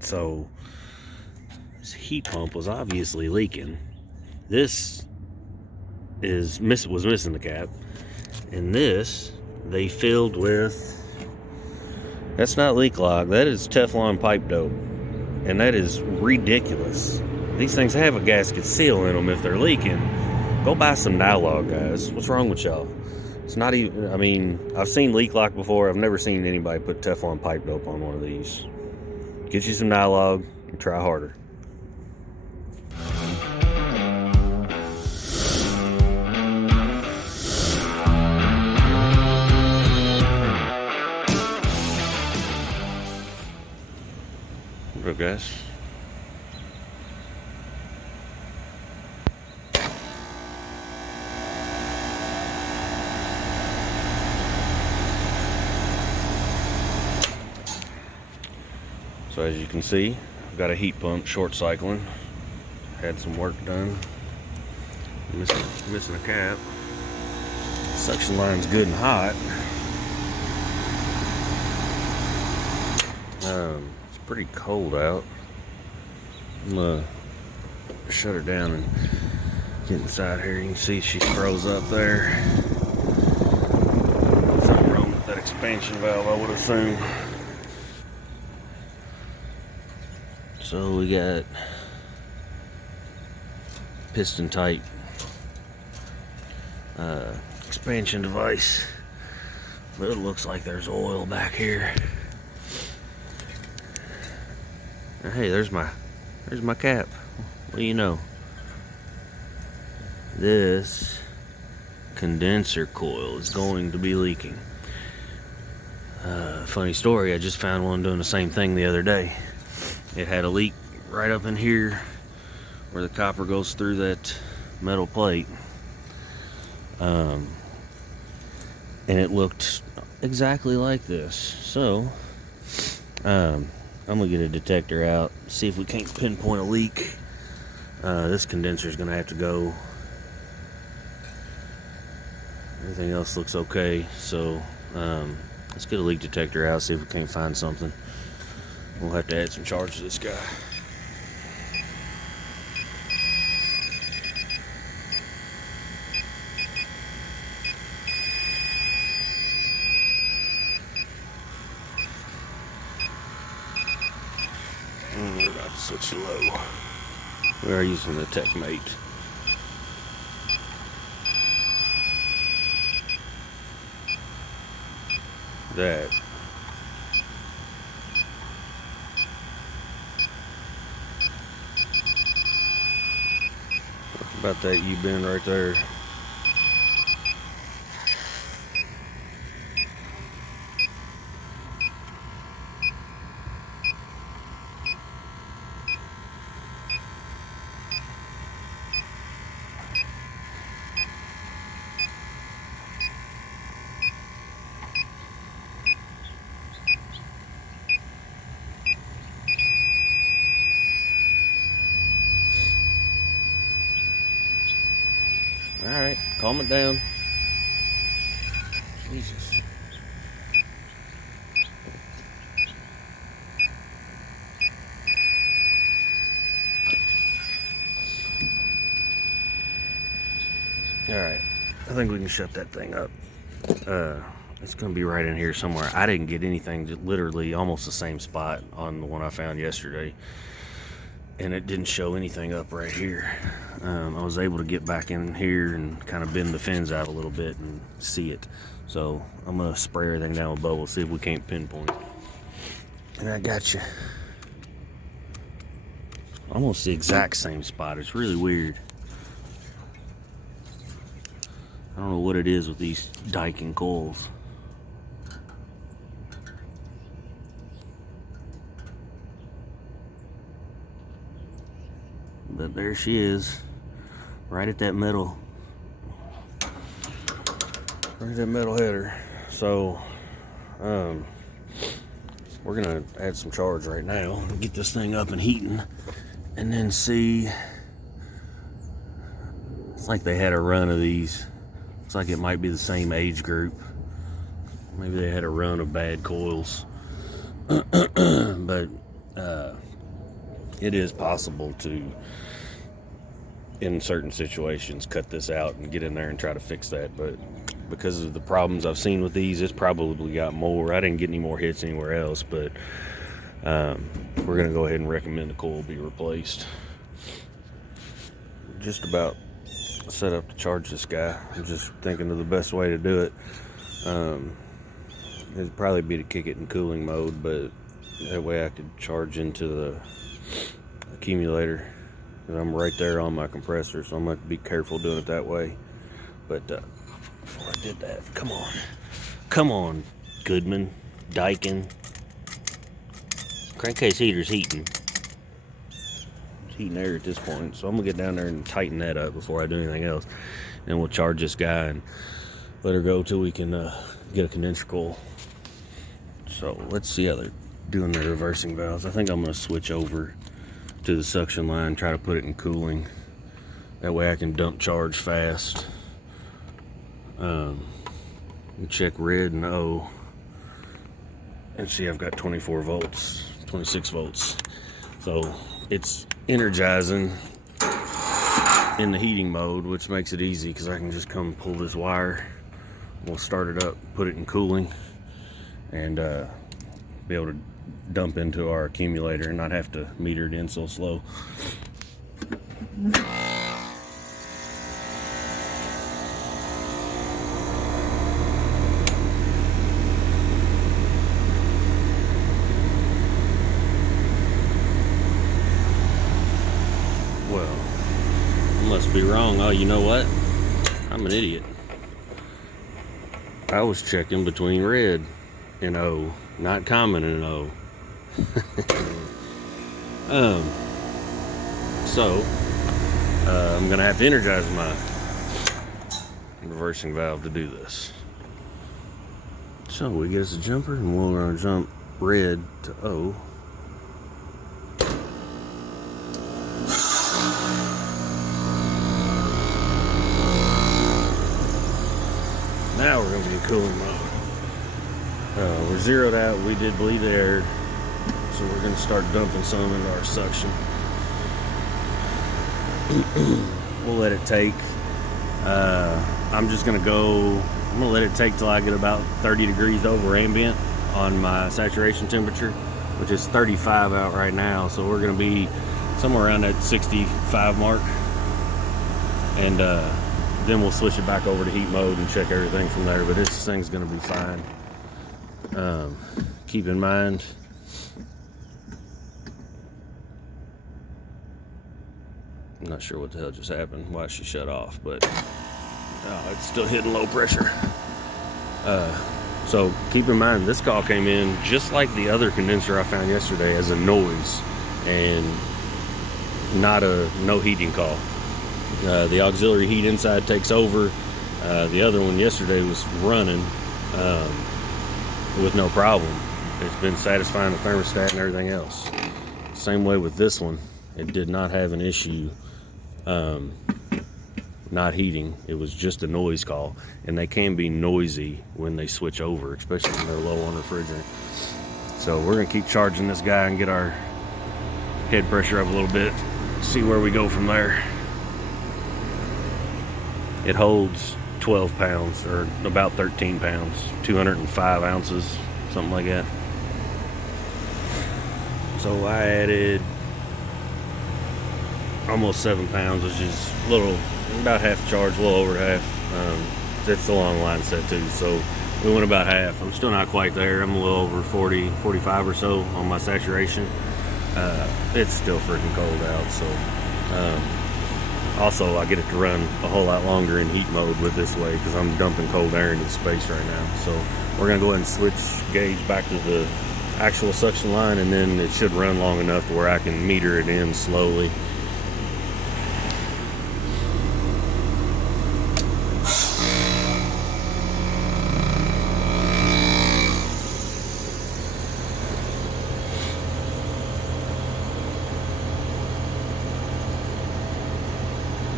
So this heat pump was obviously leaking. This was missing the cap, and this they filled with. That's not leak log. That is Teflon pipe dope, and that is ridiculous. These things have a gasket seal in them if they're leaking. Go buy some Nylog, guys. What's wrong with y'all? It's not even, I mean, I've seen leak lock before. I've never seen anybody put Teflon pipe dope on one of these. Get you some Nylog and try harder. What up, guys? So as you can see, I've got a heat pump short cycling. Had some work done. Missing a cap. Suction line's good and hot. It's pretty cold out. I'm gonna shut her down and get inside here. You can see she froze up there. Something wrong with that expansion valve, I would assume. So we got piston tight expansion device, but it looks like there's oil back here. Now, hey, there's my cap. What do you know? This condenser coil is going to be leaking. Funny story, I just found one doing the same thing the other day. It had a leak right up in here where the copper goes through that metal plate. And it looked exactly like this. So, I'm gonna get a detector out, see if we can't pinpoint a leak. This condenser is gonna have to go. Everything else looks okay. So, let's get a leak detector out, see if we can't find something. We'll have to add some charge to this guy. We're about to switch to low. We are using the TechMate. That. About that U-bend right there. Alright, calm it down. Jesus. Alright, I think we can shut that thing up. It's gonna be right in here somewhere. I didn't get anything, literally almost the same spot on the one I found yesterday. And it didn't show anything up right here. I was able to get back in here and kind of bend the fins out a little bit and see it. So I'm gonna spray everything down with bubbles, see if we can't pinpoint. And I got you. Almost the exact same spot. It's really weird. I don't know what it is with these Daikin coils. But there she is, right at that metal header. So, we're gonna add some charge right now, get this thing up and heating, and then see. It's like they had a run of these. Looks like it might be the same age group. Maybe they had a run of bad coils. But it is possible to, in certain situations, cut this out and get in there and try to fix that. But because of the problems I've seen with these, it's probably got more. I didn't get any more hits anywhere else, but we're going to go ahead and recommend the coil be replaced. Just about set up to charge this guy. I'm just thinking of the best way to do it. It'd probably be to kick it in cooling mode, but that way I could charge into the accumulator. I'm right there on my compressor, so I'm going to be careful doing it that way. But before I did that, come on, Goodman, Daikin. Crankcase heater's heating. It's heating air at this point, so I'm gonna get down there and tighten that up before I do anything else. And we'll charge this guy and let her go till we can get a condenser coil. So let's see how they're doing the reversing valves. I think I'm gonna switch over to the suction line, try to put it in cooling. That way I can dump charge fast. Check red and O and see I've got 24 volts, 26 volts. So it's energizing in the heating mode, which makes it easy because I can just come pull this wire. We'll start it up, put it in cooling, and be able to dump into our accumulator and not have to meter it in so slow. Well, I must be wrong. Oh, you know what? I'm an idiot. I was checking between red and O, not common and O. So I'm gonna have to energize my reversing valve to do this. So we get us a jumper and we'll jump red to O. Now we're going to be in cooling mode. We're zeroed out. We did bleed air, so we're going to start dumping some into our suction. We'll let it take. I'm going to let it take till I get about 30 degrees over ambient on my saturation temperature, which is 35 out right now. So we're going to be somewhere around that 65 mark. And then we'll switch it back over to heat mode and check everything from there. But this thing's going to be fine. Keep in mind, I'm not sure what the hell just happened, why she shut off, but it's still hitting low pressure. So keep in mind, this call came in just like the other condenser I found yesterday as a noise and not a no heating call. The auxiliary heat inside takes over. The other one yesterday was running with no problem. It's been satisfying the thermostat and everything else. Same way with this one. It did not have an issue not heating. It was just a noise call, and they can be noisy when they switch over, especially when they're low on refrigerant. So we're gonna keep charging this guy and get our head pressure up a little bit, see where we go from there. It holds 12 pounds, or about 13 pounds, 205 ounces, something like that. So I added almost 7 pounds, which is a little, about half charge, a little over half. It's a long line set too, so we went about half. I'm still not quite there. I'm a little over 40, 45 or so on my saturation. It's still freaking cold out, so also I get it to run a whole lot longer in heat mode with this way because I'm dumping cold air into space right now. So we're gonna go ahead and switch gauge back to the actual suction line, and then it should run long enough to where I can meter it in slowly.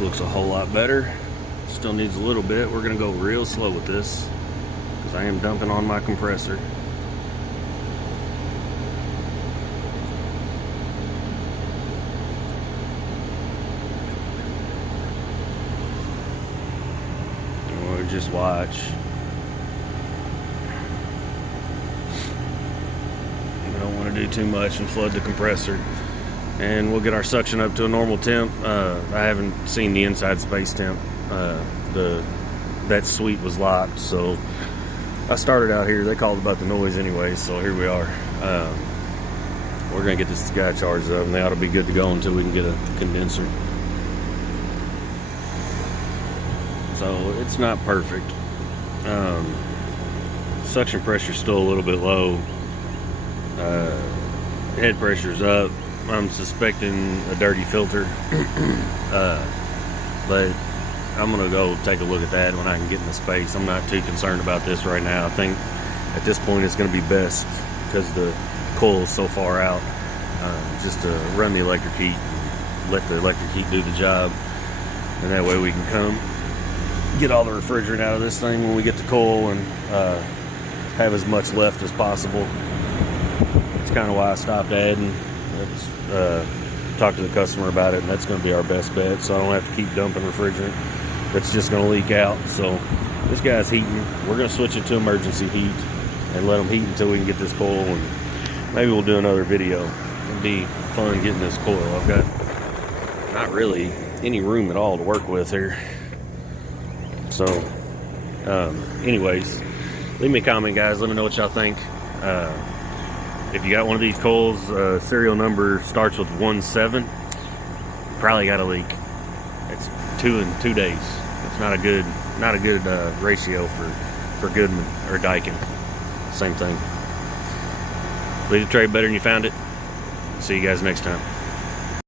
Looks a whole lot better. Still needs a little bit. We're gonna go real slow with this because I am dumping on my compressor. just watch. We don't want to do too much and flood the compressor. And we'll get our suction up to a normal temp. I haven't seen the inside space temp. That suite was locked, so I started out here. They called about the noise anyway, so here we are. We're gonna get this guy charged up, and they ought to be good to go until we can get a condenser. So it's not perfect. Suction pressure's still a little bit low. Head pressure's up. I'm suspecting a dirty filter, but I'm gonna go take a look at that when I can get in the space. I'm not too concerned about this right now. I think at this point it's gonna be best, because the coil is so far out, just to run the electric heat and let the electric heat do the job, and that way we can come get all the refrigerant out of this thing when we get the coil, and have as much left as possible. That's kind of why I stopped adding. Talk to the customer about it, and that's going to be our best bet, so I don't have to keep dumping refrigerant that's just going to leak out. So this guy's heating. We're going to switch it to emergency heat and let them heat until we can get this coil, and maybe we'll do another video. It'll be fun getting this coil. I've got not really any room at all to work with here. So anyways, leave me a comment, guys. Let me know what y'all think. If you got one of these coils, serial number starts with 17, probably got a leak. It's 2 in 2 days. It's not a good ratio for Goodman or Daikin. Same thing. Leave the tray better than you found it. See you guys next time.